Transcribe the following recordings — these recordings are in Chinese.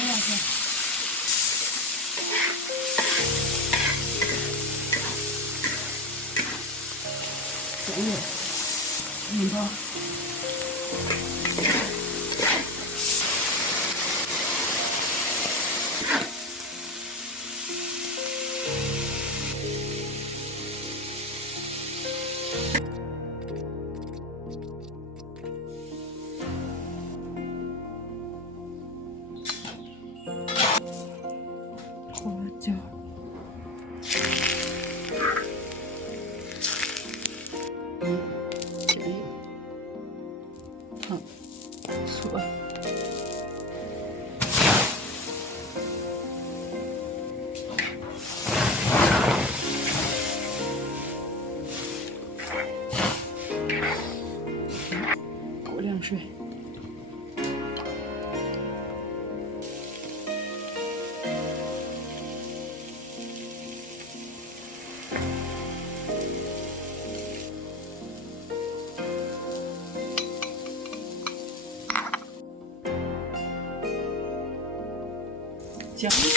下去。酱油、面包。花椒，酱油、糖、醋。过凉水。姜丝，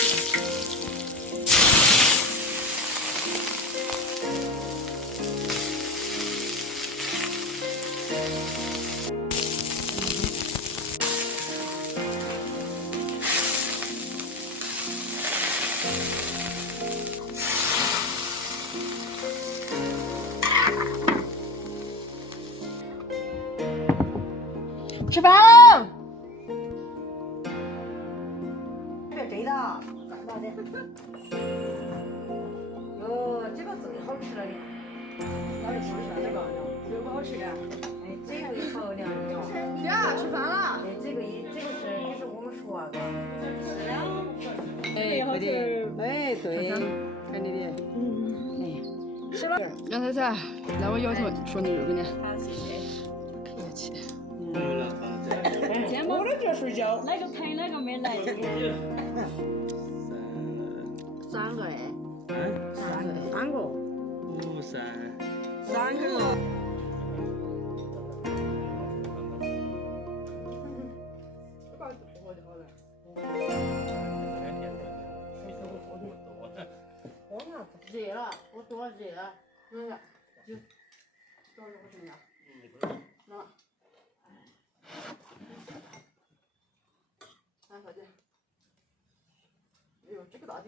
吃饭喽！别追到，干嘛的？哟，这个最好吃了的，哪里吃的这个？这个不好吃的。哎，这个也好凉的。呀，吃饭了。哎，这个也是我们说的。是的。哎，快点。哎，对。看你的。哎，是吧？杨彩彩，来我摇头说牛肉给你。好，谢谢。客气。我都就睡觉。哪个陪哪个没来？ 3个哎。3个。不是。 3个。热了，我多热了，那个就多热不行了。那，来快点。哎呦，这个大的，